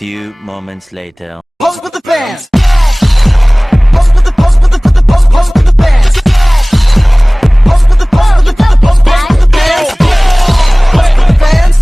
few moments later. Pose with the fans. Pose with the pose with the pose with the pose pose with the fans. Pose with the pose with the pose pose pose with the fans. Pose with the fans.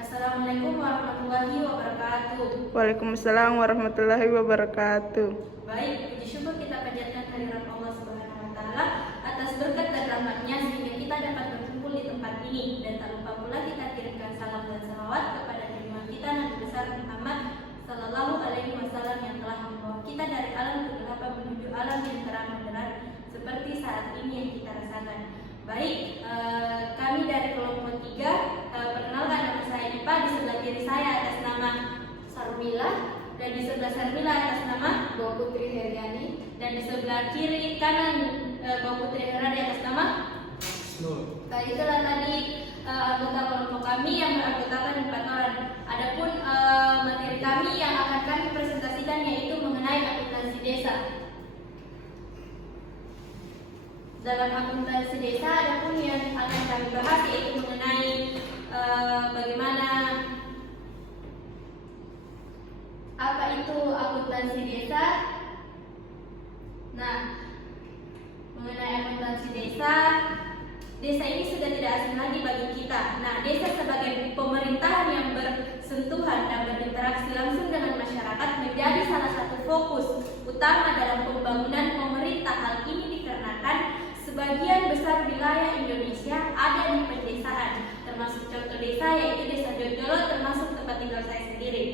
Assalamualaikum warahmatullahi wabarakatuh. Waalaikumsalam warahmatullahi wabarakatuh. Baik, puji syukur kita panjatkan kehadirat Allah Subhanahu wa taala atas berkat dan rahmat-Nya sehingga kita dapat berkumpul di tempat ini, dan tak lupa pula kita kirimkan salam dan salawat kepada junjungan kita Nabi besar Muhammad sallallahu alaihi wasallam yang telah membawa kita dari alam kegelapan menuju alam yang terang benderang seperti saat ini yang kita rasakan. Baik, kami dari kelompok 3, perkenalkan nama saya Ipa, di sebelah kiri saya atas nama Sarmila, dan di sebelah Sarmila atas nama Mbak Putri Heriani, dan di sebelah kiri kanan Mbak Putri Heriani atas nama Nur. Nah, itulah tadi anggota kelompok kami yang beranggotakan 4 orang. Adapun materi kami yang akan kami presentasikan yaitu mengenai akuntansi desa. Dalam akuntansi desa, adapun yang akan kami bahas yaitu mengenai bagaimana apa itu akuntansi desa. Nah, mengenai akuntansi desa, desa ini sudah tidak asing lagi bagi kita. Nah, desa sebagai pemerintahan yang bersentuhan dan berinteraksi langsung dengan masyarakat menjadi salah satu fokus utama dalam pembangunan pemerintah. Hal ini dikarenakan sebagian besar wilayah Indonesia ada di pedesaan, termasuk contoh desa yaitu Desa Jojolo, termasuk tempat tinggal saya sendiri.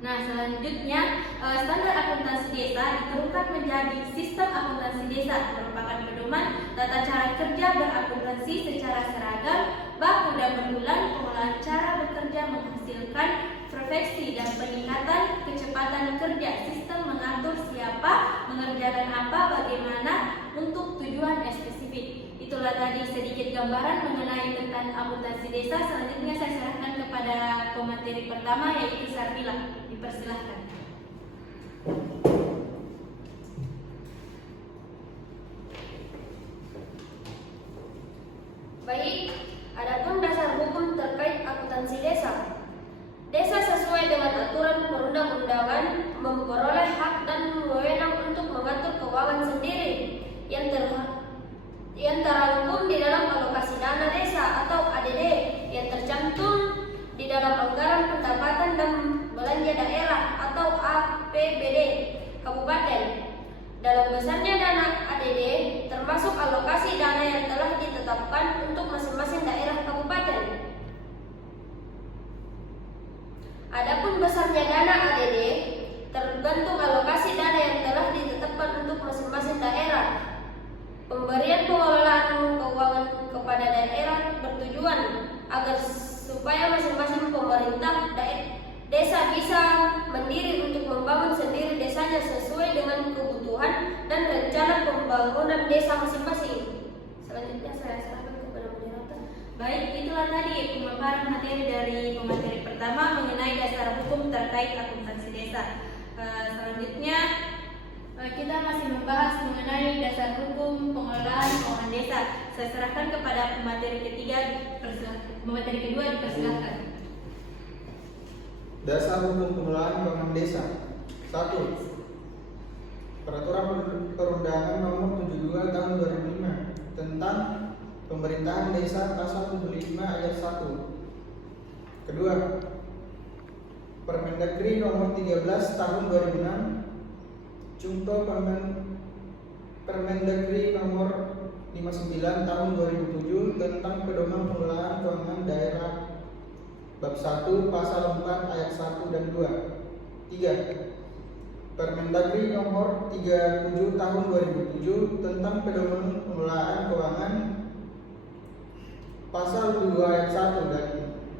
Nah, selanjutnya standar akuntansi desa diterapkan menjadi sistem akuntansi desa, merupakan pedoman tata cara kerja berakuntansi secara seragam, baku dan berulang, pengolahan cara bekerja menghasilkan profesi dan peningkatan kecepatan kerja, sistem mengatur siapa mengerjakan apa, bagaimana untuk tujuan spesifik. Itulah tadi sedikit gambaran mengenai tentang akuntansi desa. Selanjutnya saya serahkan kepada pemateri pertama yaitu Sarmila. Dipersilahkan. Baik, adapun dasar hukum terkait akuntansi desa. Desa sesuai dengan aturan perundang-undangan memperoleh hak dan wewenang untuk mengatur keuangan sendiri yang terangkum di dalam alokasi dana desa atau ADD yang tercantum di dalam anggaran pendapatan dan belanja daerah atau APBD kabupaten. Dalam besarnya dana ADD termasuk alokasi dana yang telah ditetapkan untuk masing-masing daerah kabupaten. Adapun besarnya dana ADD tergantung alokasi dana yang telah ditetapkan untuk masing-masing daerah. Pemberian pengelolaan keuangan kepada daerah bertujuan agar supaya masing-masing pemerintah desa bisa mandiri untuk membangun sendiri desanya sesuai dengan kebutuhan dan rencana pembangunan desa masing-masing. Selanjutnya saya serahkan kepada moderator. Baik, itulah tadi pemaparan materi dari pemateri pertama mengenai dasar hukum terkait akuntansi desa. Selanjutnya kita masih membahas mengenai dasar hukum pengelolaan keuangan desa. Saya serahkan kepada pemateri ketiga, pemateri kedua, dipersilakan. Dasar hukum pengelolaan keuangan desa. 1. Peraturan Perundangan Nomor 72 Tahun 2005 tentang Pemerintahan Desa Pasal 75 Ayat 1. Kedua, Permendagri Nomor 13 Tahun 2006, Contoh Permendagri Nomor 59 Tahun 2007 tentang Pedoman Pengelolaan Keuangan Daerah Bab 1 Pasal 4 Ayat 1 dan 2. 3. Permendagri Nomor 37 Tahun 2007 tentang Pedoman Pengelolaan Keuangan Pasal 2 Ayat 1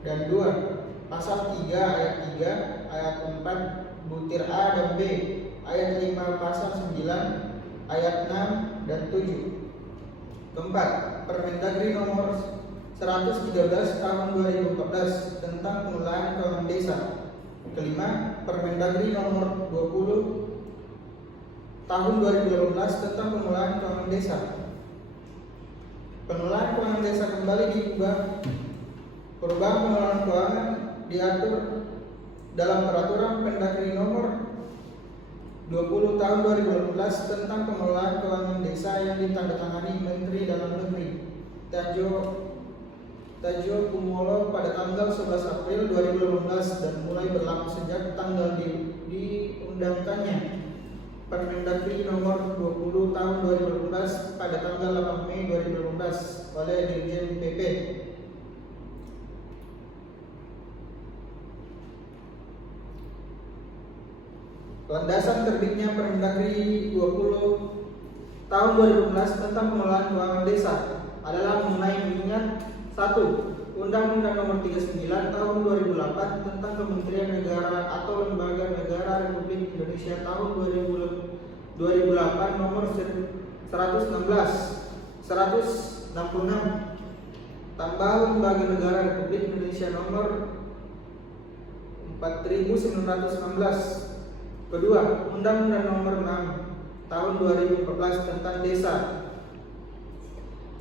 dan 2, Pasal 3 Ayat 3, Ayat 4 butir A dan B, Ayat 5 Pasal 9, Ayat 6 dan 7. Keempat, Permendagri Nomor 113 Tahun 2014 tentang pengelolaan keuangan desa. Kelima, Permendagri Nomor 20 Tahun 2018 tentang pengelolaan keuangan desa. Pengelolaan keuangan desa kembali diubah Perubahan pengelolaan keuangan diatur dalam Peraturan Pendagri Nomor 20 Tahun 2018 tentang pengelolaan keuangan desa yang ditandatangani Menteri Dalam Negeri Tadjo Kumolo pada tanggal 11 April 2018 dan mulai berlaku sejak tanggal diundangkannya Permendagri Nomor 20 Tahun 2018 pada tanggal 8 Mei 2018 oleh Dirjen PP. Landasan terbitnya Permendagri 20 Tahun 2018 tentang pengelolaan keuangan desa adalah mengenai mengingat 1. Undang-Undang Nomor 39 Tahun 2008 tentang Kementerian Negara atau Lembaga Negara Republik Indonesia Tahun 2008 Nomor 116, 166. Tambahan Lembaga Negara Republik Indonesia Nomor 4916. Kedua, Undang-Undang Nomor 6 Tahun 2014 tentang Desa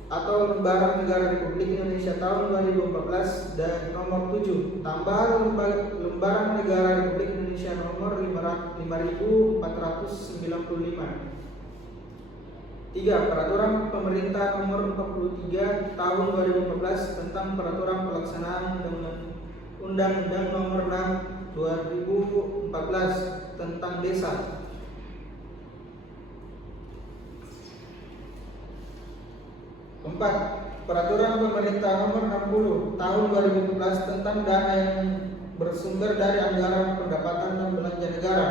atau Lembaga Negara Republik Indonesia Tahun 2014 dan Nomor 7 Tambahan Lembaga Negara Republik Indonesia Nomor 5495. 3. Peraturan Pemerintah Nomor 43 Tahun 2014 tentang Peraturan Pelaksanaan Undang-Undang Nomor 6 2014 tentang Desa. 4. Peraturan Pemerintah Nomor 60 Tahun 2014 tentang dana yang bersumber dari anggaran pendapatan dan belanja negara.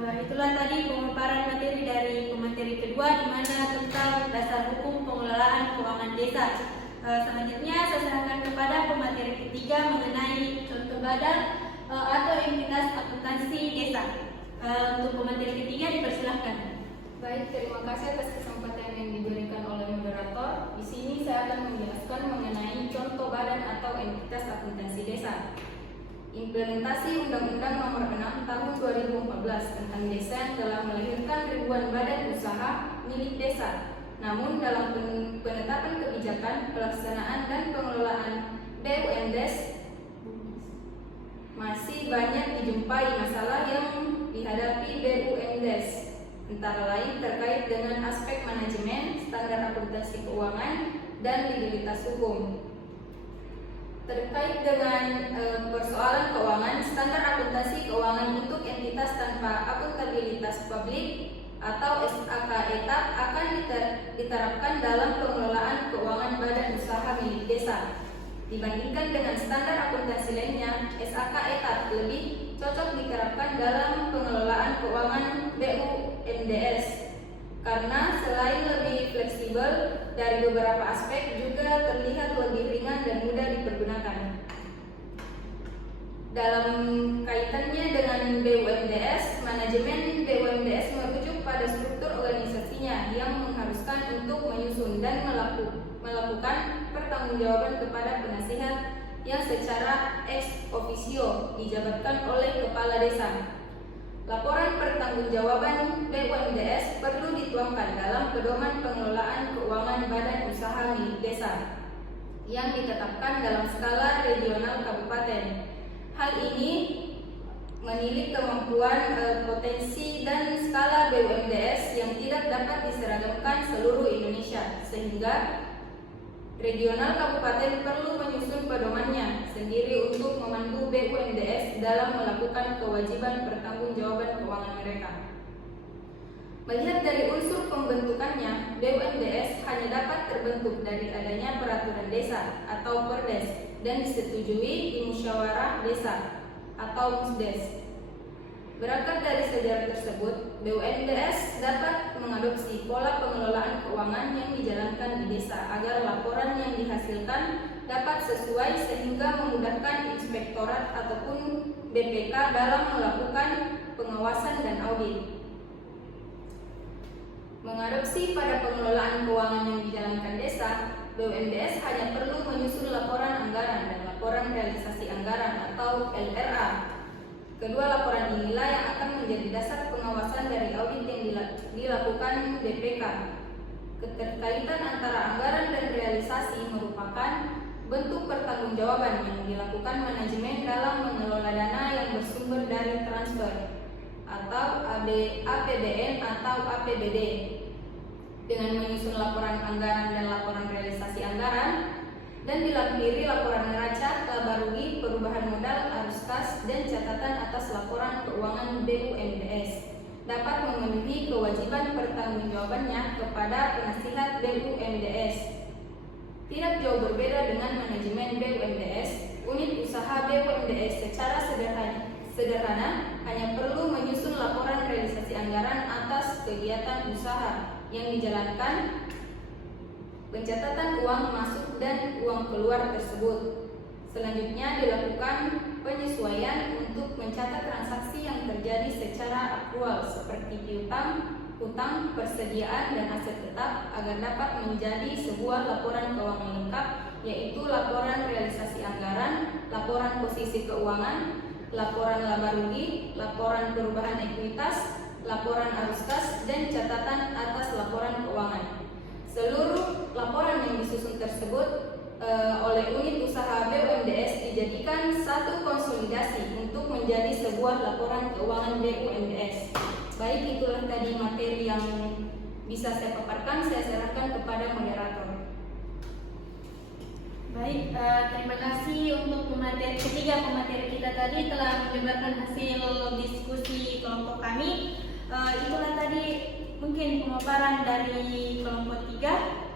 Itulah tadi pemaparan materi dari pemateri kedua di mana tentang dasar hukum pengelolaan keuangan desa. Selanjutnya saya serahkan kepada pemateri ketiga mengenai contoh badan atau entitas akuntansi desa. Untuk pemateri ketiga dipersilahkan. Baik, terima kasih atas kesempatan yang diberikan oleh moderator. Di sini saya akan menjelaskan mengenai contoh badan atau entitas akuntansi desa. Implementasi Undang-Undang Nomor 6 Tahun 2014 tentang Desa yang telah melahirkan ribuan badan usaha milik desa. Namun dalam penetapan kebijakan, pelaksanaan dan pengelolaan BUMDes masih banyak dijumpai masalah yang dihadapi BUMDes, antara lain terkait dengan aspek manajemen, standar akuntansi keuangan, dan legalitas hukum. Terkait dengan persoalan keuangan, standar akuntansi keuangan untuk entitas tanpa akuntabilitas publik atau SAK ETAP akan diterapkan dalam pengelolaan keuangan badan usaha milik desa. Dibandingkan dengan standar akuntansi lainnya, SAK ETAP lebih cocok diterapkan dalam pengelolaan keuangan BUMDes karena selain lebih fleksibel dari beberapa aspek juga terlihat lebih ringan dan mudah dipergunakan. Dalam kaitannya dengan BUMDes, manajemen BUMDes merujuk pada struktur organisasinya yang mengharuskan untuk menyusun dan melakukan pertanggungjawaban kepada penasihat yang secara ex officio dijabatkan oleh kepala desa. Laporan pertanggungjawaban BUMDes perlu dituangkan dalam pedoman pengelolaan keuangan badan usaha milik desa yang ditetapkan dalam skala regional kabupaten. Hal ini menilik kemampuan, potensi dan skala BUMDes yang tidak dapat diseragamkan seluruh Indonesia, sehingga regional kabupaten perlu menyusun pedomannya sendiri untuk memandu BUMDes dalam melakukan kewajiban pertanggungjawaban keuangan mereka. Melihat dari unsur pembentukannya, BUMDes hanya dapat terbentuk dari adanya peraturan desa atau Perdes dan disetujui di musyawarah desa atau Musdes. Berangkat dari sejarah tersebut, BUMDes dapat mengadopsi pola pengelolaan keuangan yang dijalankan di desa agar laporan yang dihasilkan dapat sesuai sehingga memudahkan inspektorat ataupun BPK dalam melakukan pengawasan dan audit. Mengadopsi pada pengelolaan keuangan yang dijalankan desa, BUMDes hanya perlu menyusun laporan anggaran dan laporan realisasi anggaran atau LRA. Kedua laporan inilah yang akan menjadi dasar pengawasan dari audit yang dilakukan BPK. Keterkaitan antara anggaran dan realisasi merupakan bentuk pertanggungjawaban yang dilakukan manajemen dalam mengelola dana yang bersumber dari transfer atau APBN atau APBD dengan menyusun laporan anggaran dan laporan realisasi anggaran dan dilampiri laporan neraca, laba rugi, perubahan modal, arus kas, dan catatan atas laporan keuangan BUMDes dapat memenuhi kewajiban pertanggungjawabannya kepada penasihat BUMDes. Tidak jauh berbeda dengan manajemen BUMDes, unit usaha BUMDes secara sederhana hanya perlu menyusun laporan realisasi anggaran atas kegiatan usaha yang dijalankan, pencatatan uang masuk dan uang keluar tersebut. Selanjutnya dilakukan penyesuaian untuk mencatat transaksi yang terjadi secara aktual seperti piutang, hutang, persediaan, dan aset tetap agar dapat menjadi sebuah laporan keuangan lengkap, yaitu laporan realisasi anggaran, laporan posisi keuangan, laporan laba rugi, laporan perubahan ekuitas, laporan arus kas, dan catatan atas laporan keuangan. Seluruh laporan yang disusun tersebut oleh unit usaha BUMDes dijadikan satu konsolidasi untuk menjadi sebuah laporan keuangan BUMDes. Baik, itulah tadi materi yang bisa saya paparkan. Saya serahkan kepada moderator. Baik, terima kasih untuk ketiga pemateri kita tadi telah menyebarkan hasil diskusi kelompok kami. Itulah tadi mungkin pemaparan dari kelompok 3.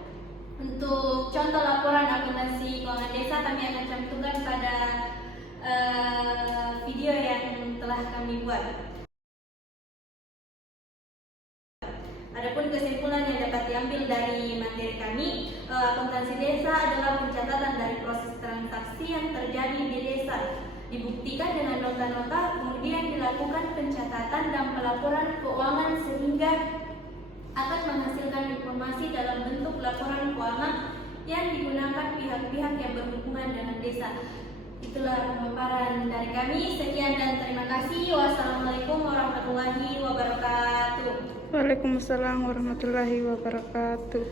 Untuk contoh laporan akuntansi keuangan desa kami akan cantumkan pada video yang telah kami buat. Adapun kesimpulan yang dapat diambil dari materi kami, akuntansi desa adalah pencatatan dari proses transaksi yang terjadi di desa, dibuktikan dengan nota-nota, kemudian dilakukan pencatatan dan pelaporan keuangan sehingga akan menghasilkan informasi dalam bentuk laporan keuangan yang digunakan pihak-pihak yang berhubungan dengan desa. Itulah pemaparan dari kami. Sekian dan terima kasih. Wassalamualaikum warahmatullahi wabarakatuh. Waalaikumsalam warahmatullahi wabarakatuh.